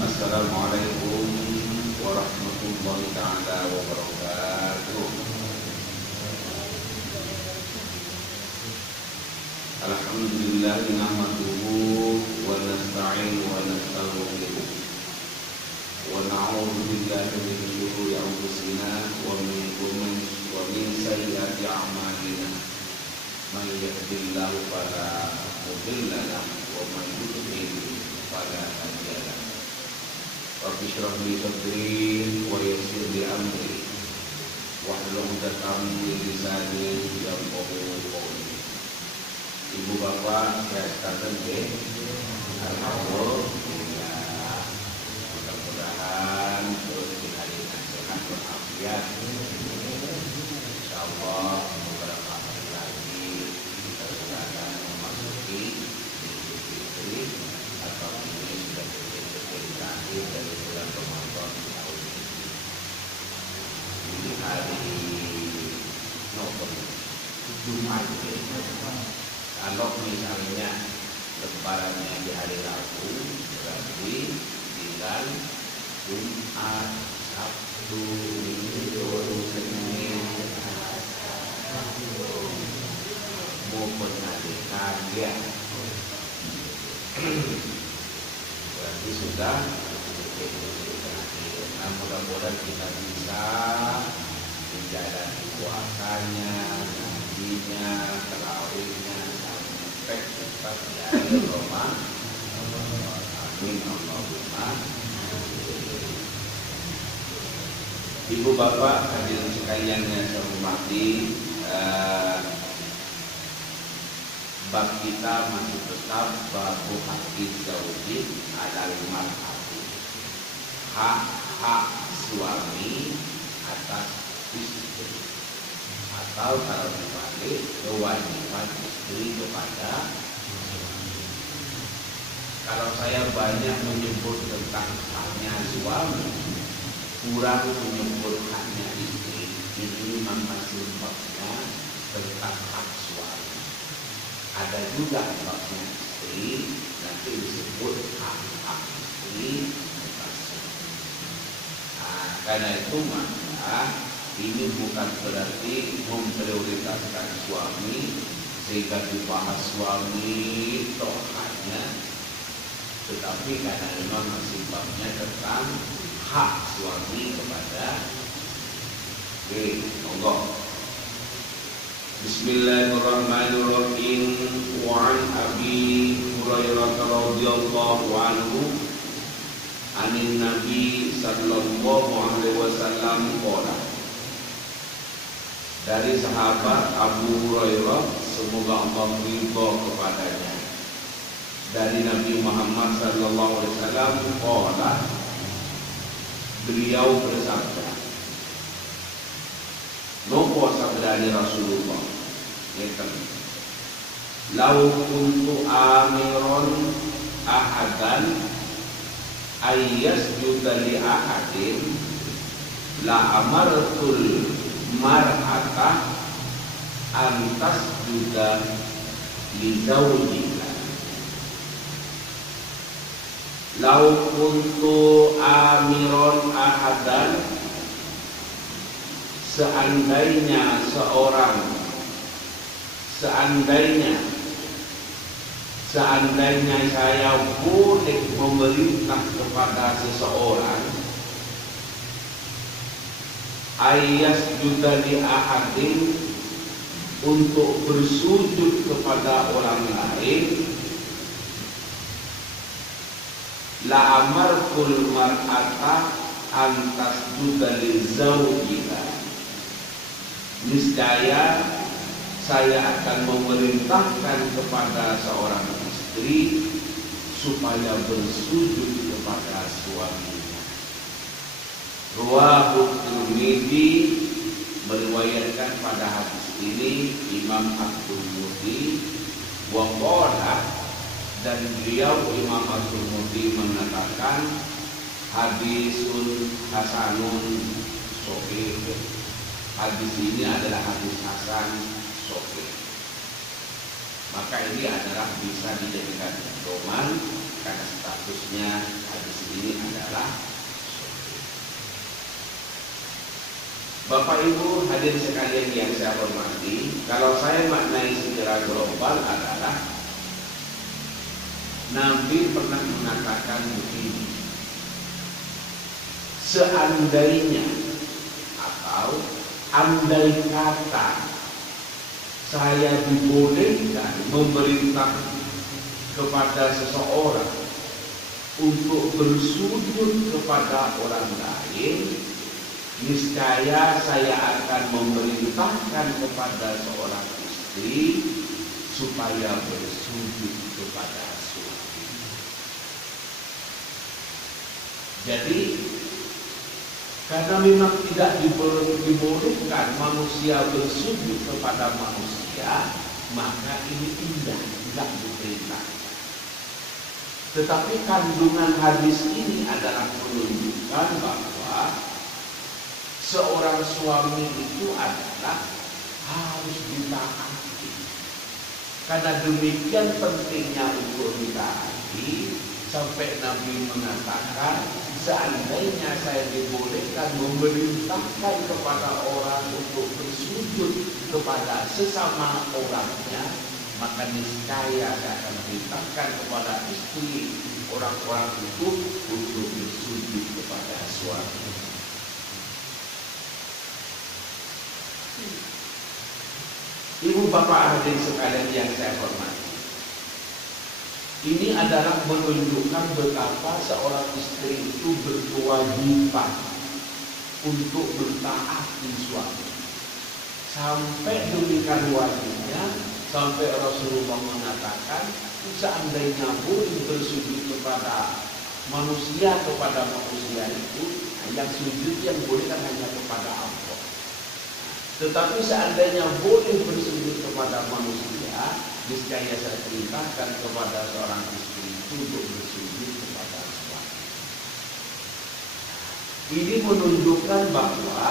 Assalamualaikum warahmatullahi ta'ala wabarakatuh. Alhamdulillah nahmaduhu wa nasta'inu wa nastaghfiruh wa na'udzu billahi min shururi anfusina wa min sayyiati a'malina. Man yahdihillahu fala mudilla lahu wa man yudlil fala hadiya lahu. Rabbi shrah li sadri wa yassir li amri wahlul 'uqdatam min lisani yafqahu qawli. Ibu bapak saya sekalian deh, alhamdulillah, mudah-mudahan terus diberikan sehat walafiat. Insyaallah beberapa hari lagi kita sudah akan memasuki Idul Fitri atau ini sudah menjadi terakhir dari bulan Ramadan tahun ini. Ini hari Jumat. Kalau misalnya lebarannya di hari Rabu, berarti bilang Jumat, Sabtu, Minggu, Senin, maupun hari Kamis. Berarti sudah nah, mudah-mudahan kita bisa menjalani puasanya, ngajinya, terawihnya sampai cepat di akhir Ramadan. Amin Allahumma. Ibu bapak hadirin sekalian yang saya hormati, bab kita masih tetap bab hakik zauji adalah mar'ati, hak suami atas istri, atau kalau dibalik kewajiban istri kepada suami. Kalau saya banyak menyebut tentang haknya suami, kurang menyebut haknya istri, ini masih babnya tentang hak suami. Ada juga babnya istri, nanti disebut hak istri atas suami. Nah, karena itu maka ini bukan berarti memprioritaskan suami sehingga dibahas suami tohanya, tetapi karena memang masih babnya tentang hak suami kepada. Oke, monggo. Bismillahirrahmanirrahim. Wa an Abi Hurairah radhiyallahu anhu anin Nabi sallallahu alaihi wasallam qala. Dari sahabat Abu Hurairah, semoga Allah ridha kepadanya, dari Nabi Muhammad sallallahu alaihi wasallam qala, beliau bersabda. Nopo sabdane Rasulullah ngeten, lau kuntu amiron ahadan ayyasjuda li ahadin la amartul mar'ata antas juga li zawjika. Lau kuntu amiron ahadan, seandainya saya boleh memerintah kepada seseorang, ayas juga di ahadin, untuk bersujud kepada orang lain, la amartul mar'ata antas juga li zawjika, niscaya saya akan memerintahkan kepada seorang istri supaya bersujud kepada suaminya. Ruwahu Tirmidzi, meriwayatkan pada hadis ini Imam At-Tirmidzi, wa qala, dan beliau Imam At-Tirmidzi mengatakan hadisun hasanun sahih. Hadis ini adalah hadis hasan sahih. Maka ini adalah bisa dijadikan pedoman karena statusnya hadis ini adalah sahih. Bapak Ibu hadirin sekalian yang saya hormati, kalau saya maknai secara global adalah Nabi pernah mengatakan begini, seandainya atau andai kata saya dibolehkan memerintah kepada seseorang untuk bersujud kepada orang lain, niscaya saya akan memerintahkan kepada seorang istri supaya bersujud kepada suami. Jadi karena memang tidak dibolehkan manusia bersujud kepada manusia, maka ini indah, tidak diperintahkan. Tetapi kandungan hadis ini adalah menunjukkan bahwa seorang suami itu adalah harus ditaati. Karena demikian pentingnya untuk ditaati, sampai Nabi mengatakan, seandainya saya dibolehkan memerintahkan kepada orang untuk bersujud kepada sesama orangnya, maka niscaya saya akan perintahkan kepada istri orang-orang itu untuk bersujud kepada suami. Ibu bapak hadirin sekalian yang saya hormati, ini adalah menunjukkan betapa seorang istri itu berkewajiban untuk bertaati suami. Sampai demikian wajibnya, sampai Rasulullah mengatakan, seandainya boleh bersujud kepada manusia itu, yang sujud yang boleh kan hanya kepada Allah. Tetapi seandainya boleh bersujud kepada manusia, niscaya saya perintahkan kepada seorang istri itu untuk bersujud kepada suami. Ini menunjukkan bahwa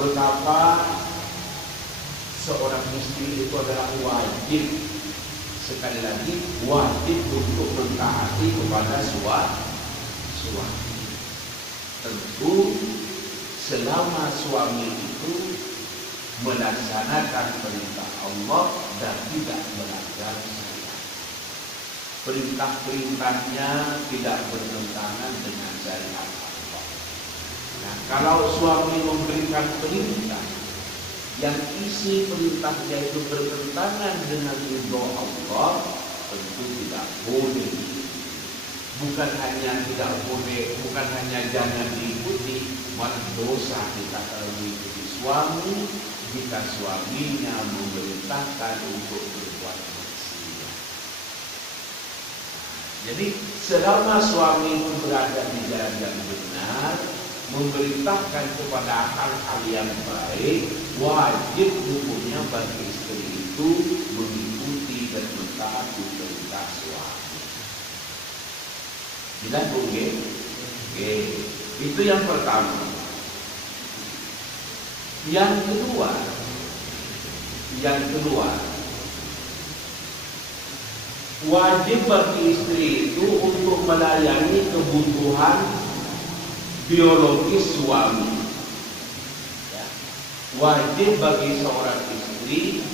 betapa seorang istri itu adalah wajib, sekali lagi wajib untuk mentaati kepada suami. Tentu selama suami itu melaksanakan perintah Allah dan tidak melanggar syariat. Perintah-perintahnya tidak bertentangan dengan syariat Allah. Nah, kalau suami memberikan perintah yang isi perintahnya itu bertentangan dengan ridho Allah, tentu tidak boleh. Bukan hanya tidak boleh, bukan hanya jangan diikuti, malah dosa kita kalau mengikuti suami jika suaminya memerintahkan untuk berbuat maksiat. Jadi selama suami itu berada di jalan yang benar, memerintahkan kepada hal-hal yang baik, wajib hukumnya bagi istri itu mengikuti dan mentaati perintah suami. Tidak boleh. Oke, itu yang pertama. Yang kedua, wajib bagi istri itu untuk melayani kebutuhan biologis suami. Wajib bagi seorang istri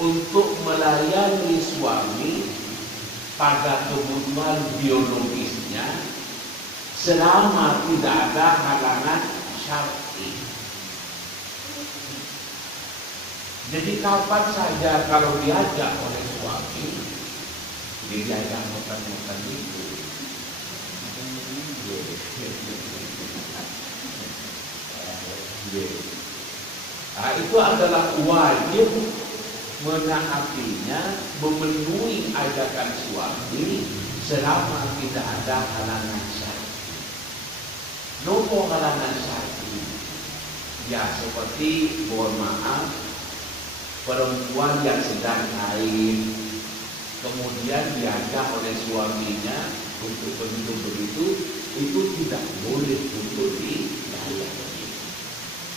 untuk melayani suami pada kebutuhan biologisnya selama tidak ada halangan syar'i. Jadi kapan saja kalau diajak oleh suami, dia diajak makan-makan itu. Itu adalah wajib menaatinya, memenuhi ajakan suami selama tidak ada halangan syar'i. Nopo halangan syar'i? Ya seperti, mohon maaf, perempuan yang sedang haid, kemudian diajak oleh suaminya untuk begitu, itu tidak boleh untuk dilayani.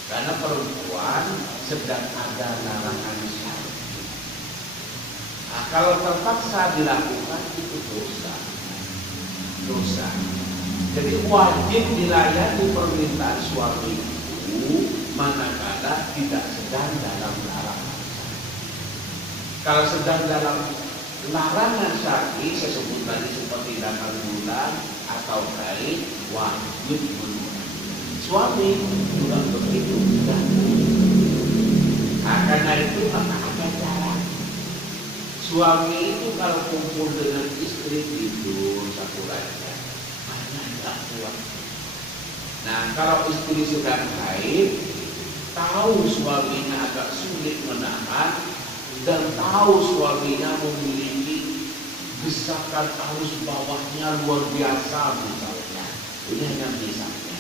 Karena perempuan sedang ada larangan syar'i. Nah, kalau terpaksa dilakukan itu dosa. Jadi wajib dilayani permintaan suami itu manakala tidak sedang dalam larangan. Kalau sedang dalam larangan syar'i, saya sebut tadi seperti datang bulan atau haid, wajib menuruti. Suami juga begitu. Karena itu maka ada cara. Suami itu kalau kumpul dengan istri tidur satu ranjang, mana tidak kuat. Nah, kalau istri sedang haid, tahu suaminya agak sulit menahan, dan tahu suaminya memiliki desakan arus bawahnya luar biasa misalnya, ini hanya misalnya,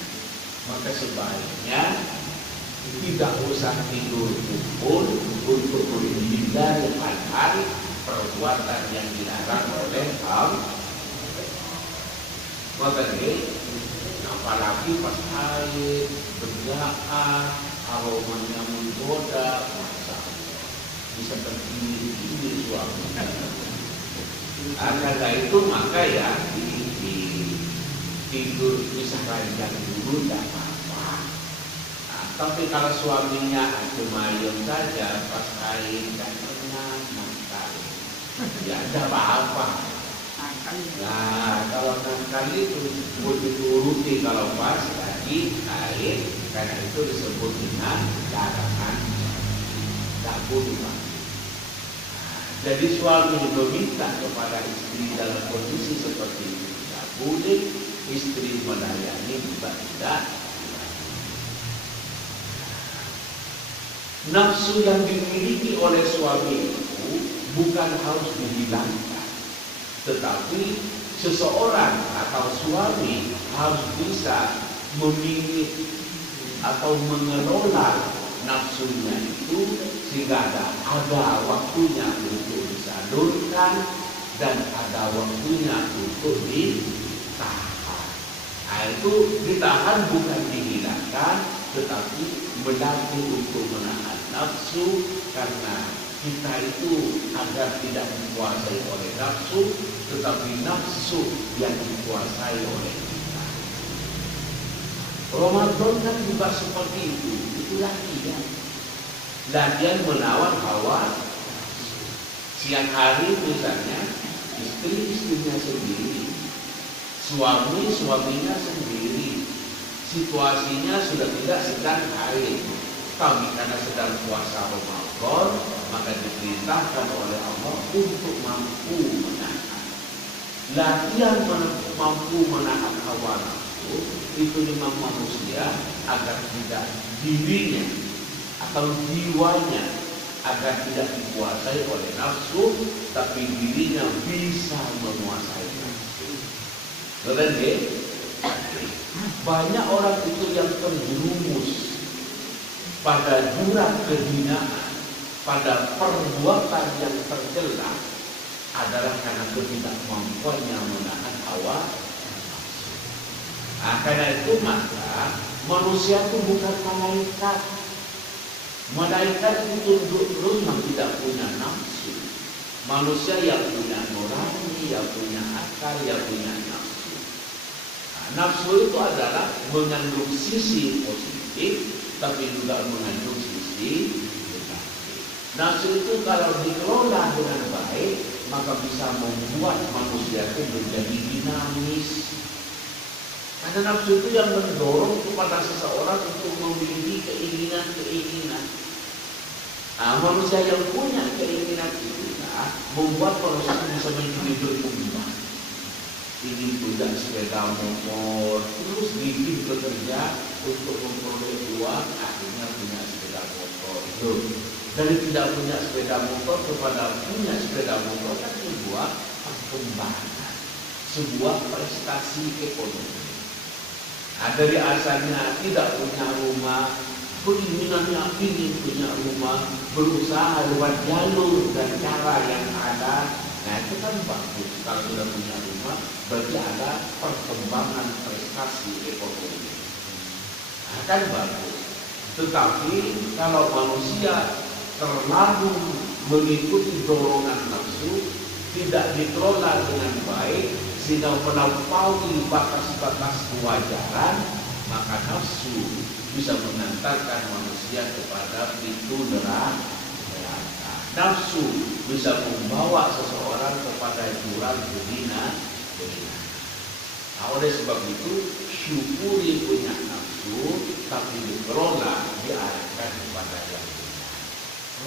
maka sebaiknya tidak usah tidur kumpul untuk menghindari hal-hal perbuatan yang dilarang oleh Allah. Maka apalagi pas haid, berjalan, aromanya menggoda, bisa terpilih suami. Karena itu maka ya tidur bisa ranjang dulu tidak apa-apa. Nah, tapi kalau suaminya mayem saja pas haid dan pernah nakal, ya tidak apa-apa. Nah, kalau nakal itu dituruti kalau pas lagi haid, karena itu disebut dengan larangan. Tak boleh. Jadi suami meminta kepada istri dalam kondisi seperti itu, tidak boleh. Istri melayani juga tidak. Nafsu yang dimiliki oleh suami itu bukan harus dihilangkan, tetapi seseorang atau suami harus bisa memilih atau mengelola nafsunya itu sehingga ada waktunya untuk disalurkan dan ada waktunya untuk ditahan. Nah, itu ditahan bukan dihilangkan, tetapi melatih untuk menahan nafsu, karena kita itu agar tidak dikuasai oleh nafsu, tetapi nafsu yang dikuasai oleh kita. Ramadan kan juga seperti itu. Latihan menawan hawa. Siang hari misalnya istri-istrinya sendiri, suaminya sendiri, situasinya sudah tidak sedang haid, kami karena sedang puasa Ramadan, maka diperintahkan oleh Allah untuk mampu menahan. Latihan mampu menahan hawa nafsu itu memang manusia agar tidak dirinya atau jiwanya agar tidak dikuasai oleh nafsu, tapi dirinya bisa menguasai nafsu. Jadi banyak orang itu yang terjerumus pada jurang kehinaan, pada perbuatan yang tercela adalah karena ketidakmampuannya menahan hawa nafsu. Karena itu maka manusia itu bukan malaikat. Malaikat itu terus yang tidak punya nafsu. Manusia yang punya nurani, yang punya akal, yang punya nafsu. Nafsu itu adalah mengandung sisi positif, tapi juga mengandung sisi negatif. Nafsu itu kalau dikelola dengan baik, maka bisa membuat manusia itu menjadi dinamis. Karena nafsu itu yang mendorong kepada seseorang untuk memiliki keinginan-keinginan. Manusia yang punya keinginan itu membuat manusia bisa menjadi berkembang. Ingin punya sepeda motor, terus bikin bekerja untuk memperoleh uang, akhirnya punya sepeda motor. Dari tidak punya sepeda motor kepada punya sepeda motor kan sebuah perkembangan, sebuah prestasi ekonomi. Dari asalnya tidak punya rumah, keinginannya ingin punya rumah, berusaha lewat jalur dan cara yang ada. Nah itu kan bagus. Kalau sudah punya rumah, berarti ada perkembangan prestasi ekonomi. Kan bagus. Tetapi kalau manusia terlalu mengikuti dorongan nafsu, tidak dikelola dengan baik, sehingga melampaui batas-batas kewajaran, maka nafsu bisa mengantarkan manusia kepada pintu neraka. Nafsu bisa membawa seseorang kepada jurang kehinaan. Oleh sebab itu, syukuri punya nafsu, tapi dikelola, diarahkan kepada yang benar.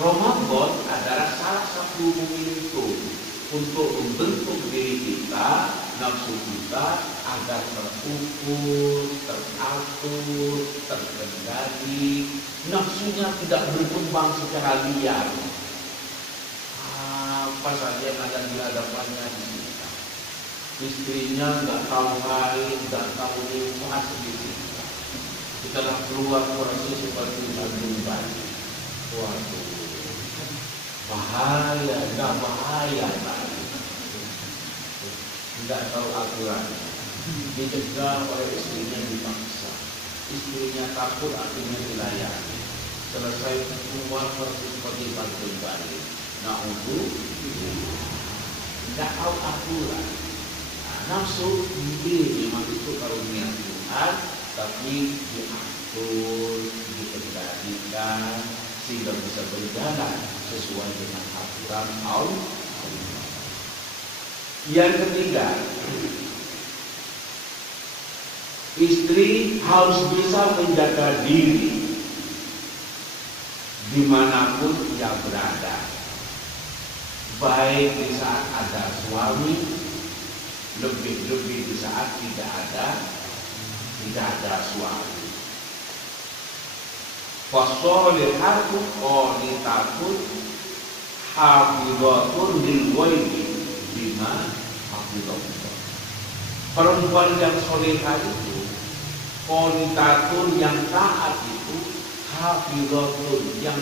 Ramadan adalah salah satu momentum untuk membentuk diri kita, nafsu kita agar terukur, teratur, terkendali. Nafsunya tidak berkembang secara liar. Apa saja yang ada di hadapannya disita. Istrinya nggak tahu haid, nggak tahu nifas disita. Setelah keluar kurasi seperti jantung bayi. Waduh, bahaya, nggak bahaya lagi. Tidak tahu aturan, dicegah oleh istrinya dipaksa. Istrinya takut, akhirnya dilayani. Selesai keluar persis seperti jantung bayi. Nah untuk tidak tahu aturan. Nafsu memang itu karunia Tuhan, tapi diatur, dikendalikan sehingga bisa berjalan sesuai dengan aturan Allah. Yang ketiga, istri harus bisa menjaga diri dimanapun ia berada, baik di saat ada suami, lebih-lebih di saat tidak ada suami. Fasolihatu qanitatun hafizatun lil ghaibi bima hafizallah. Perempuan yang solehah itu, qanitatun yang taat itu, hafizatun yang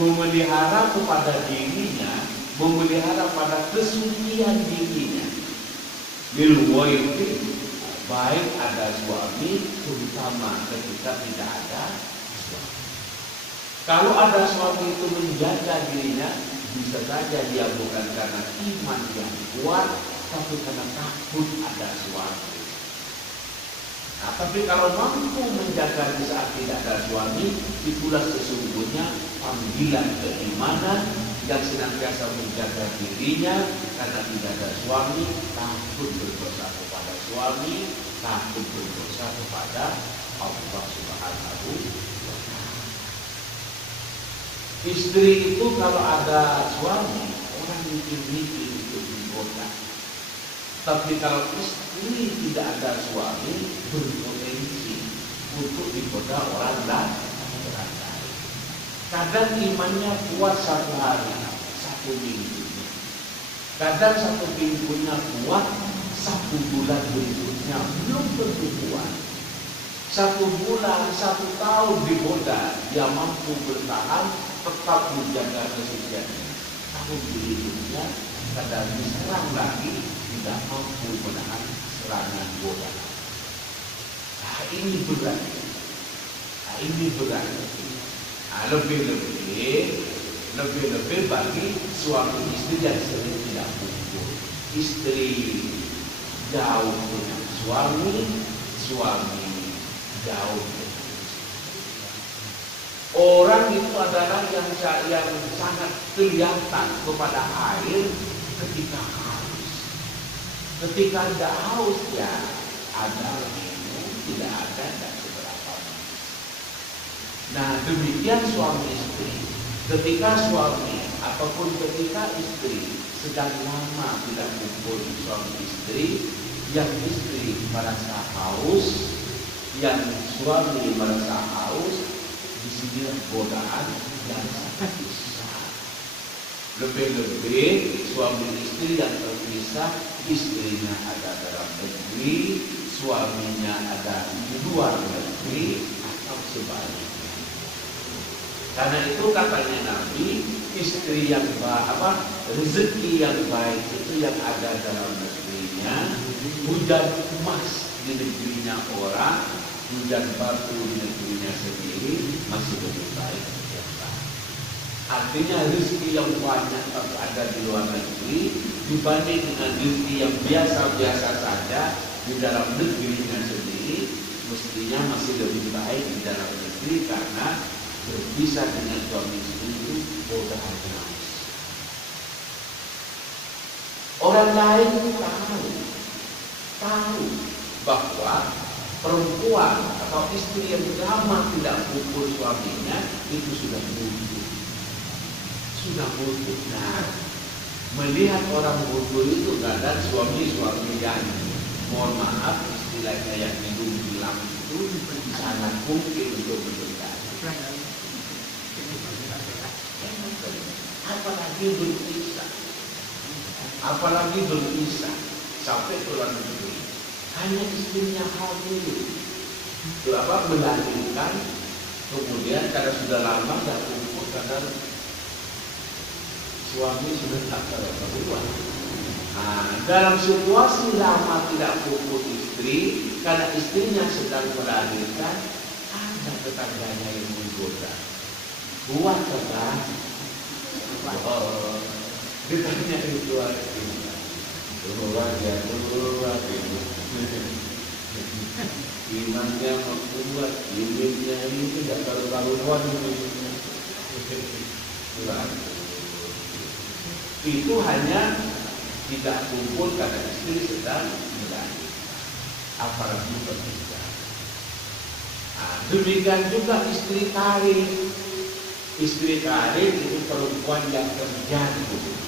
memelihara kepada dirinya, memelihara pada kesucian dirinya. Lil ghaibi, baik ada suami, terutama ketika tidak ada suami. Kalau ada suami itu menjaga dirinya, bisa saja dia bukan karena iman yang kuat, tapi karena takut ada suami. Tapi kalau mampu menjaga di saat tidak ada suami, itulah sesungguhnya panggilan keimanan yang senantiasa menjaga dirinya karena tidak ada suami, takut berdosa kepada suami, takut berdosa kepada Allah Subhanahu Istri itu kalau ada suami, orang mikir-mikir untuk digoda. Tapi kalau istri tidak ada suami, berpotensi untuk digoda orang lain. Kadang imannya kuat satu hari, satu minggu. Kadang satu minggunya kuat, satu bulan berikutnya belum tentu kuat. Satu bulan, satu tahun digoda, dia mampu bertahan, tetap menjaga kesuciannya. Tahun berikutnya, kadang diserang lagi, tidak mampu menahan serangan godaan. Nah, ini berat. Nah, ini berat. Nah, lebih-lebih bagi suami istri yang sering tidak kumpul. Istri jauh dengan suami jauh dengan istri. Orang itu adalah yang sangat kelihatan kepada air ketika haus. Ketika tidak haus, ya ada minum, tidak ada dan seberapa. Nah, demikian suami istri. Ketika suami ataupun ketika istri sedang lama tidak kumpul suami istri, yang istri merasa haus, yang suami merasa haus, di sini godaan yang sangat besar. Lebih-lebih suami istri yang terpisah, istrinya ada dalam negeri, suaminya ada di luar negeri atau sebaliknya. Karena itu katanya Nabi, istri yang rezeki yang baik itu yang ada dalam negerinya, hujan emas di negerinya orang, hujan batu di negerinya sendiri masih lebih baik. Artinya rezeki yang banyak ada di luar negeri dibanding dengan rezeki yang biasa-biasa saja di dalam negerinya sendiri, mestinya masih lebih baik di dalam negeri karena berpisah dengan suami istri itu godaan nafsu. Orang lain tahu bahwa perempuan atau istri yang lama tidak kumpul suaminya itu sudah butuh. Nah, melihat orang butuh itu kadang suami yang mohon maaf istilahnya yang hidung bilang itu sangat mungkin untuk mendekat. Apalagi berpisah sampai ke luar negeri, hanya istrinya hamil, melahirkan, kemudian karena sudah lama tidak kumpul, kadang suami sudah tak keluar. Nah, dalam situasi lama tidak kumpul istri, karena istrinya sedang melahirkan, ada tetangganya yang menggoda. Buat kan? Ditanya itu artinya keluar imannya membuat imannya ini tidak terlaluan itu hanya tidak kumpul karena istri sedang melahirkan, apalagi berpisah. Demikian juga istri karir. Istri karir itu perempuan yang kerja di rumah.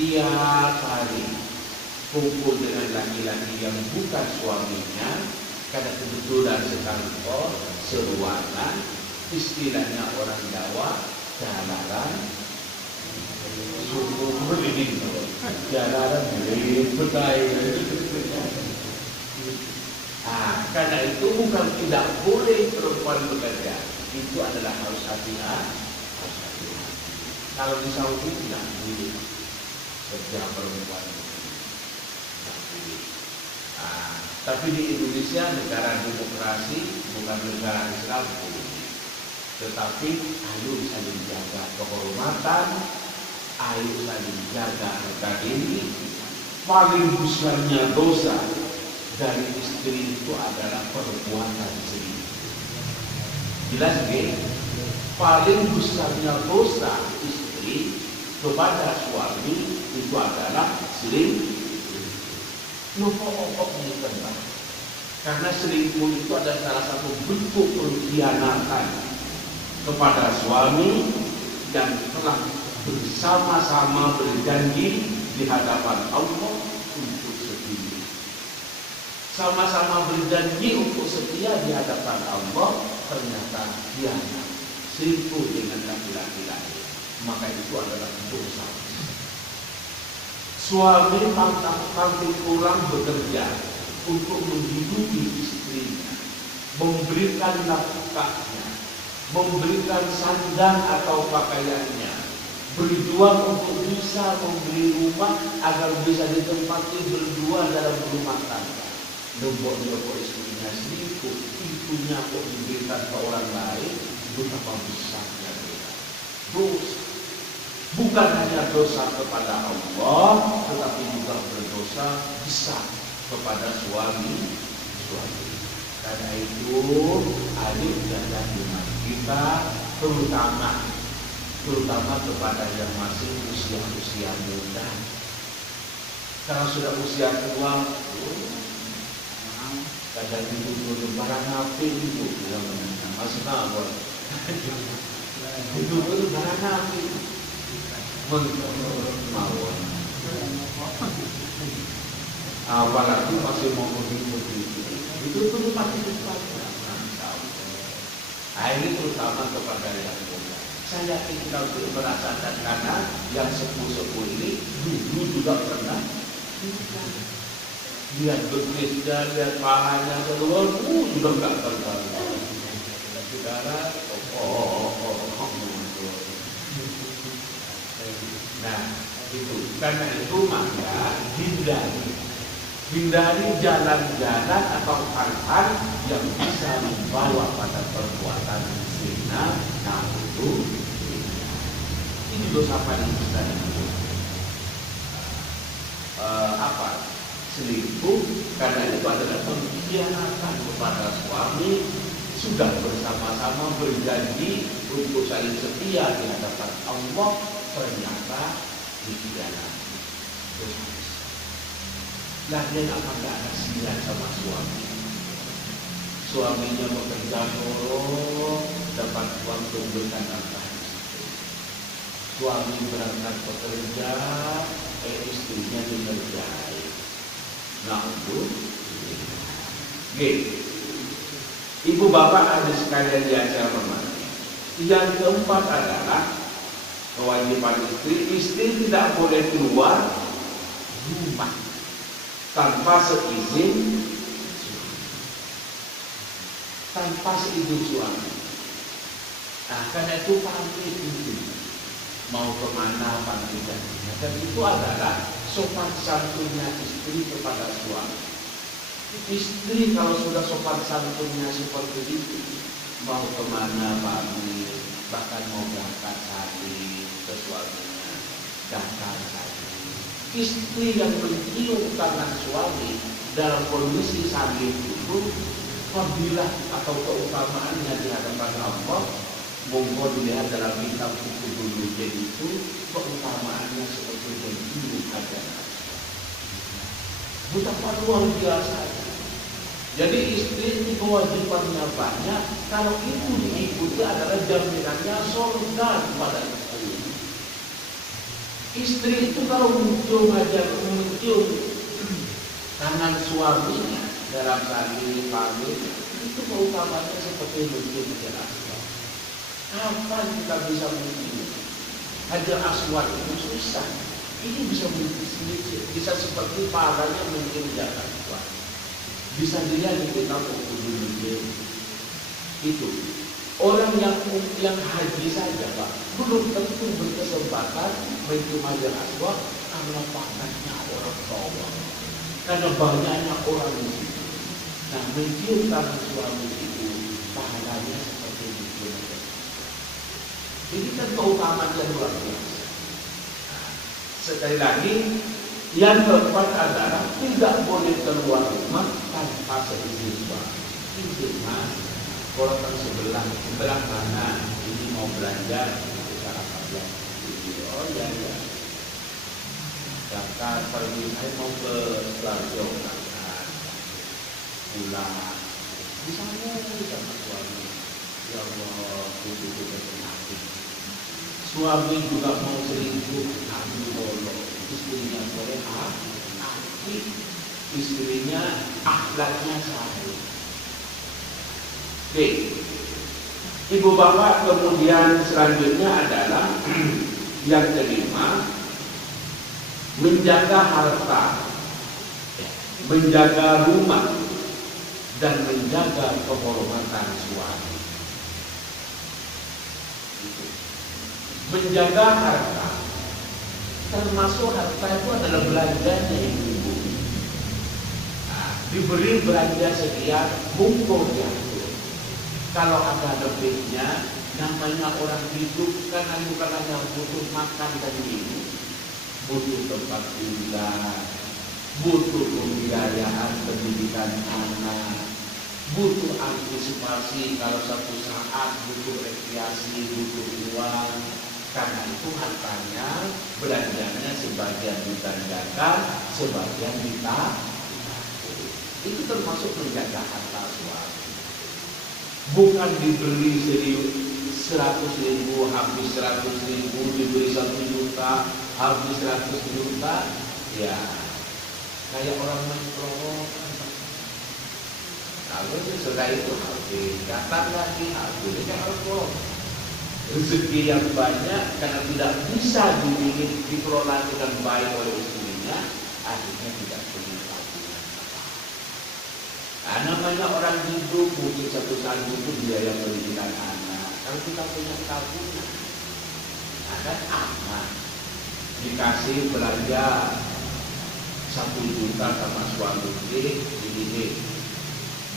Tiap hari kumpul dengan laki-laki yang bukan suaminya, karena kebetulan sekantor, seruangan, istilahnya orang Jawa, jalaran, suku berding, jalaran betai. Karena itu bukan tidak boleh perempuan bekerja, itu adalah harus hati-hati. Kalau di Saudi tidak boleh kerja perempuan, tidak boleh. Tapi di Indonesia negara demokrasi, bukan negara Islam, boleh. Tetapi ayo saling jaga kehormatan, ayo saling jaga harga diri. Paling besarnya dosa dari istri itu adalah perbuatan zina. Jelas nggih? Paling besarnya dosa istri kepada suami itu adalah selingkuh. Nopok-nopok ini karena selingkuh itu adalah salah satu bentuk pengkhianatan kepada suami, yang telah bersama-sama berjanji di hadapan Allah untuk setia. Sama-sama berjanji untuk setia di hadapan Allah, ternyata dia selingkuh dengan laki-laki lain. Maka itu adalah dosa. Suami pantang pulang bekerja untuk menghidupi istrinya, memberikan nafkahnya, memberikan sandang atau pakaiannya, berjuang untuk bisa membeli rumah agar bisa ditempati berdua dalam rumah tangga. Lembok-lembok istrinya selingkuh, itunya kok diberikan ke orang lain, betapa besarnya dosa. Dosa. Bukan hanya dosa kepada Allah, tetapi juga berdosa besar kepada suami. Karena itu adik dan iman kita terutama kepada yang masih usia muda. Kalau sudah usia tua, kadang itu barang api itu masih mawon. Itu barang api mawon. Apalagi masih mau begitu. Itu perlu pasti cepat. Ini terutama kepada yang muda. Saya yakin kita merasakan karena yang sepuh-sepuh ini dulu juga pernah lihat betisnya, lihat pahanya keluar, sudah nggak terlalu. Sekarang, nah itu karena itu maka hindari jalan-jalan atau hal-hal yang bisa membawa pada perbuatan zina. Nah itu ini dosa paling besar itu selingkuh, karena itu adalah pengkhianatan kepada suami. Sudah bersama-sama berjanji untuk saling setia di hadapan Allah, ternyata dikhianati. Lagian apa nggak kasihan sama suami? Suaminya bekerja solo, dapat uang untuk memberikan nafkah. Suami berangkat bekerja, istrinya dikerjai. Nah itu, ibu bapak ada sekalian di acara hormati. Yang keempat adalah kewajiban istri tidak boleh keluar rumah tanpa seizin suami. Nah, karena itu pamit itu mau kemana pamitan. Dan itu adalah sopan santunnya istri kepada suami. Istri kalau sudah sopan santunnya seperti itu, mau kemana pamit, bahkan mau berangkat hari ke suaminya, datang hari. Istri yang mencium tangan suami dalam kondisi sambil itu, fadilah atau keutamaannya di hadapan Allah, monggo dilihat dalam kitab Fiqhul Mujahid itu, keutamaannya seperti mencium ajar. Betapa luar biasa. Jadi istri itu kewajibannya banyak. Kalau itu diikuti adalah jaminannya surga kepada istri. Istri itu kalau mencium tangan suaminya dalam saling pamit, itu keutamanya seperti mencium hajar aswad. Kapan kita bisa mencium hajar aswad itu susah. Ini bisa seperti pahalanya mencium hajar aswad. Bisa dilihat di kitab Fiqhul Mujahid. Itu orang yang haji saja Pak, belum tentu berkesempatan mencium hajar aswad karena pakainya orang tua, karena banyaknya orang di situ. Nah, mencium tangan suami itu pahalanya seperti mencium hajar aswad. Ini kan keutamaan yang luar biasa. Nah, sekali lagi, yang keempat adalah tidak boleh keluar rumah tanpa seizin suami. Izin mas, orang sebelah kanan ini mau belanja secara kabel. Oh ya. Bahkan pergi saya mau ke Sidoarjo pulang. Misalnya sama suami, ya Allah, itu penyakit. Suami juga mau selingkuh, tapi tolong istrinya boleh aktif, istrinya akhlaknya sahih. Oke, ibu bapak, kemudian selanjutnya adalah yang kelima, menjaga harta, menjaga rumah, dan menjaga kehormatan suami. Menjaga harta, termasuk harta itu adalah belanjanya ibu-ibu. Nah, diberi belanja sekian, bungkus jatuh. Kalau ada lebihnya, namanya orang hidup kan bukan hanya butuh makan dan minum, butuh tempat tinggal, butuh pembiayaan pendidikan anak, butuh antisipasi kalau satu saat butuh rekreasi, butuh uang. Karena itu hartanya, belanjanya sebagian dibelanjakan, sebagian ditabung. Itu termasuk menjaga harta suami. Bukan dibeli 100.000, habis 100.000, diberi 1 juta, habis 100 juta, ya kayak orang main kerowokan. Kalau setelah itu habis, datang lagi habis, kayak alkohol. Rezeki yang banyak karena tidak bisa dikelola dengan baik oleh istrinya, akhirnya tidak punya tabungan. Nah, namanya orang hidup mungkin satu saat butuh biaya pendidikan anak. Kalau kita punya tabungan, akan aman. Dikasih belanja 1 juta sama suami ini,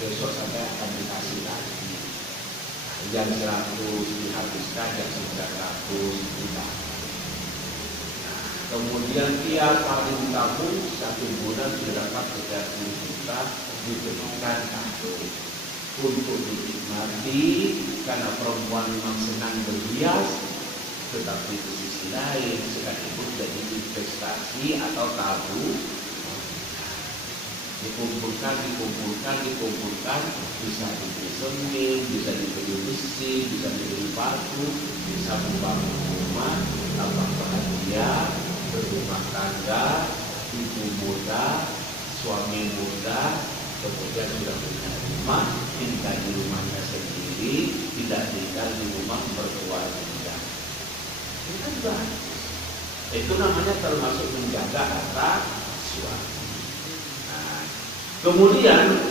besok sampai akan dikasih lagi. Yang 100 dihabiskan, yang 900 tidak. Nah, kemudian tiap hari ditabung, 1 bulan sudah dapat 30 juta diberikan tabung untuk dinikmati, karena perempuan memang senang berhias, tetapi di sisi lain sekalipun jadi investasi atau tabung. Dikumpulkan, bisa dibeli semen, bisa dibeli besi, bisa dibeli batu, bisa membangun rumah, tambah bahagia, berumah tangga, ibu muda, suami muda, kemudian sudah punya rumah, tinggal di rumahnya sendiri, tidak tinggal di rumah berkeluarga. Itu kan bagus. Itu namanya termasuk menjaga harta suami. Kemudian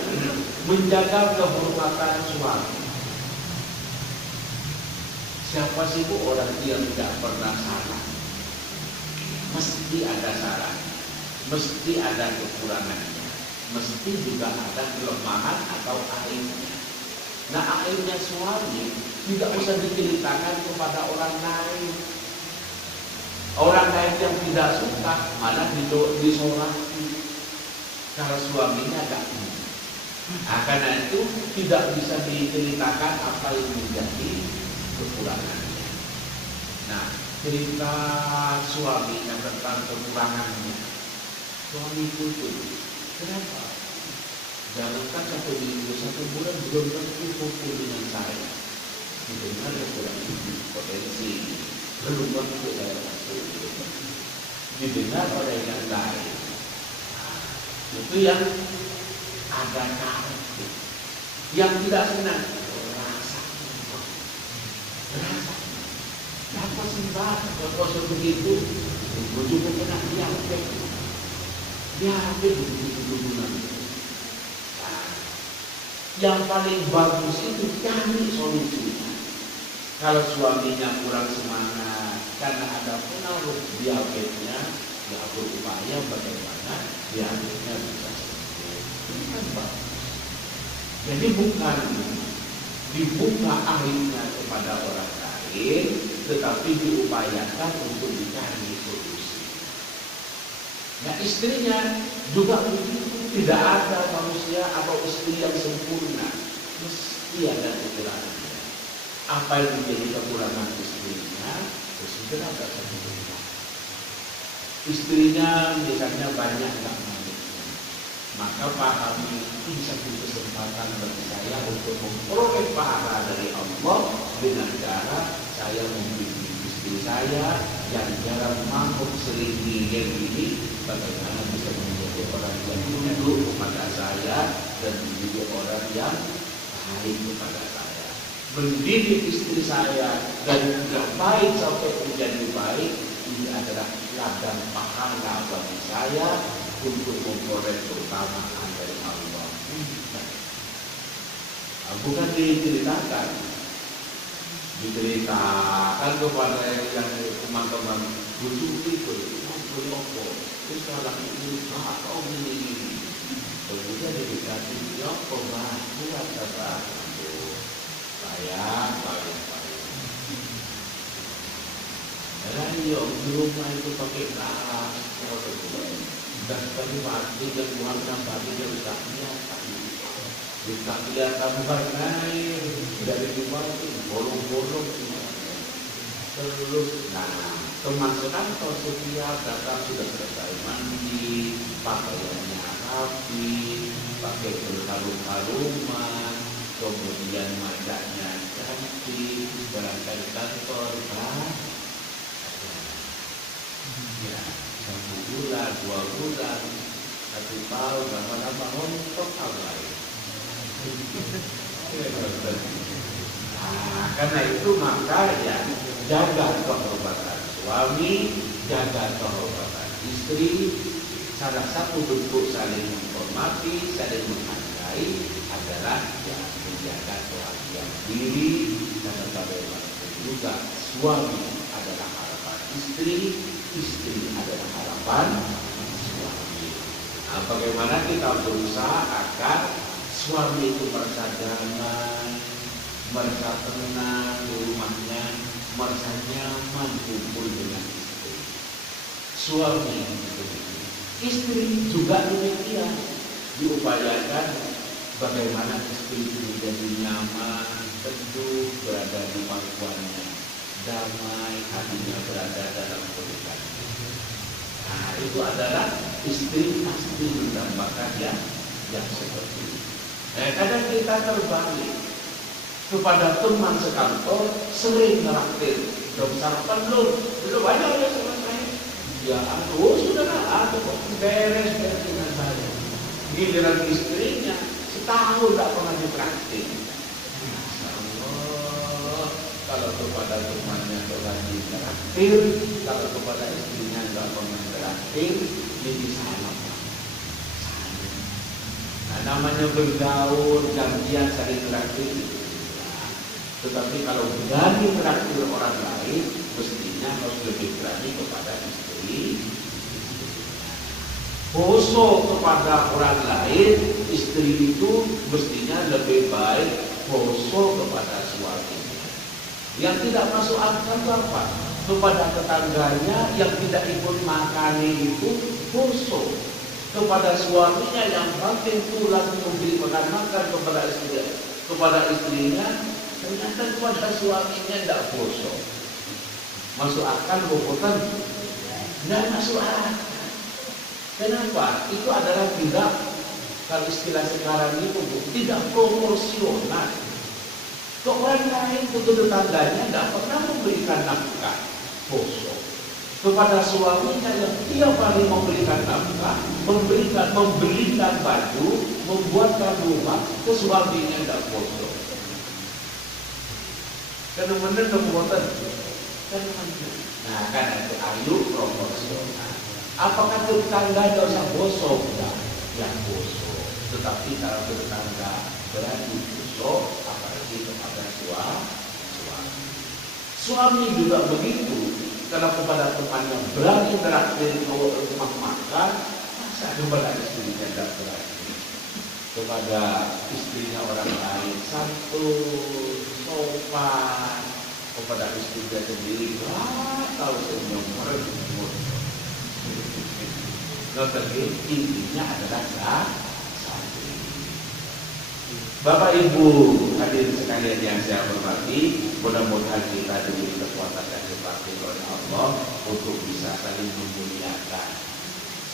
menjaga kehormatan suami. Siapa sih bu orang yang tidak pernah salah? Mesti ada salah, mesti ada kekurangannya, mesti juga ada kelemahan atau aibnya. Nah, aibnya suami tidak usah diceritakan kepada orang lain. Orang lain yang tidak suka malah disolati. Kalau suaminya agak tinggi. Nah, karena itu tidak bisa diceritakan apa yang menjadi kekurangannya. Nah, cerita suaminya tentang kekurangannya. Suami itu kenapa? Jangankan 1 minggu, 1 bulan belum tentu kumpul dengan saya. Didengar ya kurang potensi, belum tentu saya masuk. Didengar oleh yang lain. Itu yang ada karakter, yang tidak senang rasa, apa sih mbak kalau begitu, juga kena diapek begitu nanti. Yang paling bagus itu cari solusinya. Kalau suaminya kurang semangat karena ada pengaruh diabetesnya, ya berupaya bagaimana diabetesnya bisa sembuh. Ini kan bagus. Jadi bukan dibuka akhirnya kepada orang lain, tetapi diupayakan untuk dicari solusi. Nah, istrinya juga begitu. Tidak ada manusia atau istri yang sempurna, mesti ada kekurangannya. Apa yang menjadi kekurangan istrinya, segera ada sempurna. Istrinya misalnya banyak nggak manisnya, maka pahami ini satu kesempatan bagi saya untuk memperoleh pahala dari Allah dengan cara saya membimbing istri saya yang jarang mampu sering diem ini, bagaimana bisa menjadi orang yang tunduk kepada saya dan menjadi orang yang baik kepada saya. Mendidik istri saya dan juga baik sampai menjadi baik, ini adalah ladang pahala bagi saya untuk memperoleh keutamaan dari Allah. Bukan diceritakan kepada yang teman-teman butuh itu, boleh apa? Terus kalau ini atau ini, kemudian dikasih ya koma, buat apa? Saya. Dan yo di rumah itu pakai keras, dan kami mati dan Tuhan sampai dia tak biasa. Kita kelihatan bukan air dari luar itu bolong-bolong terus. Nah, teman sekantor setiap datang sudah selesai mandi, pakaiannya rapi, pakai berkalung-kalungan, kemudian wajahnya cantik, berangkat kantor ya 1 bulan, 2 bulan, 1 tahun, lama-lama untuk apa ya? Nah, karena itu maka ya jaga kehormatan suami, jaga kehormatan istri. Salah satu bentuk saling menghormati, saling menghargai adalah ya menjaga kebahagiaan diri. Karena bagaimanapun juga suami adalah harapan istri, istri adalah harapan suami. Nah, bagaimana kita berusaha agar suami itu merasa damai, merasa tenang di rumahnya, merasa nyaman kumpul dengan istri. Suami itu, istri juga demikian. Diupayakan bagaimana istri itu menjadi nyaman, teduh berada di pangkuannya, damai hatinya berada dalam pernikahan. Nah, itu adalah istri pasti mendambakan yang seperti itu. Kadang kita terbalik kepada teman sekantor, sering meraktir. Belum sarapan belum banyak ya selesai. Ya sudah ada kok beres dengan saya. Giliran istrinya setahun tak pernah ditraktir. Allah, kalau kepada temannya lagi traktir, kalau kepada istrinya nggak pernah traktir, jadi salah. Nah, namanya bergaul, gantian saling traktir. Nah, tetapi kalau berani traktir orang lain, mestinya harus lebih berani kepada istri. Poso kepada orang lain, istri itu mestinya lebih baik poso kepada suaminya. Yang tidak masuk akal apa? Kepada tetangganya yang tidak ikut makani itu poso. Kepada suaminya yang makin pulang memberi makan kepada istrinya, ternyata kepada suaminya tidak poso. Masuk akal bukan? Tidak masuk akal. Kenapa? Itu adalah tidak, kalau istilah sekarang itu tidak proporsional. Ke orang lain, ke tetangganya tidak pernah memberikan nafkah poso. Kepada suaminya yang tiap hari memberikan nafkah, membelikan baju, membuatkan rumah, ke suaminya tidak poso. Karena benar kemudian, nah karena itu ayu proporsional. Apakah tetangga tidak usah poso? Yang poso. Tetapi kalau tetangga berani poso, apalagi kepada suami. Suami juga begitu. Kalau kepada temannya berani traktir ke rumah makan, masa kepada istrinya tidak berani. Kepada istrinya orang lain santun, sopan. Kepada istrinya sendiri, tahu senyum, meremut. Tetapi intinya adalah satu. Bapak Ibu hadirin sekalian yang saya hormati, mudah-mudahan kita diberi kekuatan dan kebaikan oleh Allah untuk bisa saling memuliakan.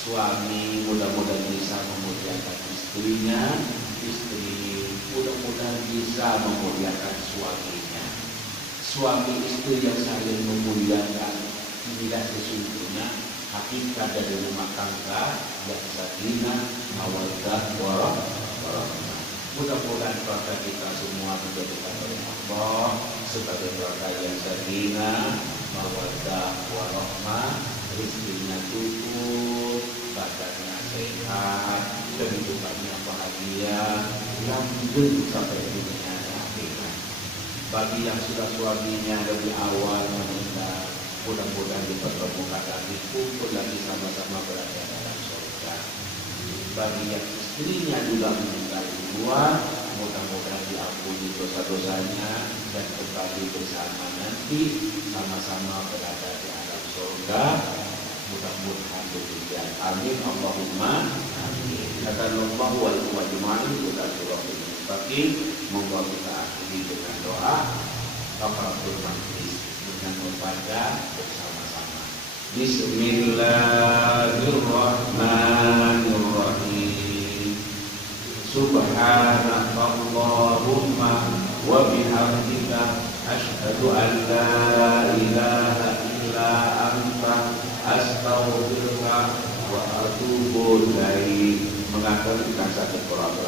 Suami mudah-mudahan bisa memuliakan istrinya, istri mudah-mudahan bisa memuliakan suaminya. suami istri yang saling memuliakan. Inilah sesungguhnya hakikat dari rumah tangga yang sakinah, mawaddah, warahmah. Mudah-mudahan keluarga kita semua dijadikan oleh Allah sebagai keluarga yang sakinah, mawaddah, warahmah, rezekinya cukup, badannya sehat, kehidupannya bahagia, langgeng sampai dunia akhirat. Bagi yang sudah suaminya lebih awal meninggal, mudah-mudahan dipertemukan lagi, kumpul lagi sama-sama berada dalam surga. Bagi yang istrinya juga meninggal duluan, mudah-mudahan diampuni dosa-dosanya dan kembali bersama nanti sama-sama berada di alam surga. Mudah-mudahan demikian. Amin. Allahumma amin. Kata Allah wal wajma'in ila siratal mustaqim. Monggo kita akhiri dengan doa kafaratul majlis dengan membaca bersama-sama. Bismillahirrahmanirrahim. Subhanakallahumma wa bihamdika asyhadu an la ilaha illa anta astaghfiruka wa atubu ilaik. Mengakhiri kasih Quran.